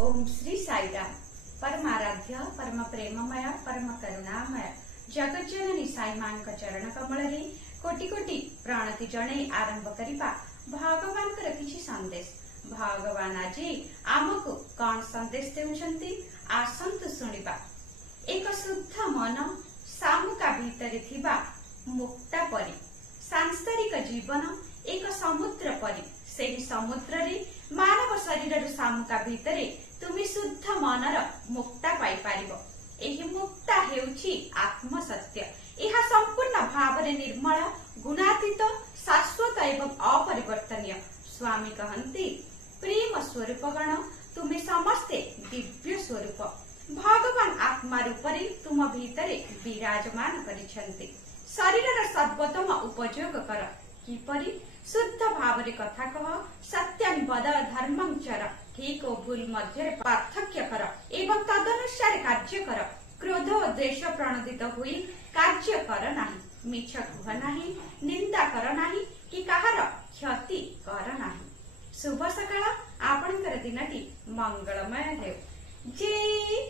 ओम श्री साईराम। परमाराध्य परम प्रेममय परम करुणामय जगज्जननी साई मानक चरण कमल रे कोटि कोटि प्रणति जणे आरंभ करिबा भगवान कर किछि संदेश। भगवान आजी आमको कौन संदेश देउछंती आसंतु सुनिबा। एक शुद्ध मन सामुका भीतरे थिबा मुक्ता परी, सांसारिक जीवन एक समुद्र परी। सेही समुद्र रे मानव शरीर सामुका भीतरे तुमी शुद्ध मनर मुक्ता पाई पारिबो। एही मुक्ता हेउछि आत्म सत्य। एहा संपूर्ण भावरे निर्मल, गुणातीत, शाश्वत एवं अपरिवर्तनीय। स्वामी कहंती, प्रेम स्वरूप गण तुमे समस्ते दिव्य स्वरूप। भगवान आत्मा रूपरे तुम भीतरे विराजमान करिछन्ति। शरीरर सर्वोत्तम उपयोग कर। किपरि? शुद्ध भावरे कथा कह, सत्यं वद, धर्मं चर। ठीक और भूल मध्य पार्थक्य कर एवं तदनुसार कार्य कर। क्रोध और द्वेष प्रणोदित हुई कार्य कर नाही। मिछ कुह नाही, निंदा कर नाही कि काहार क्षति कर नाही। शुभ सकाळ, आपणकर दिनटी मंगलमय हेउ। जय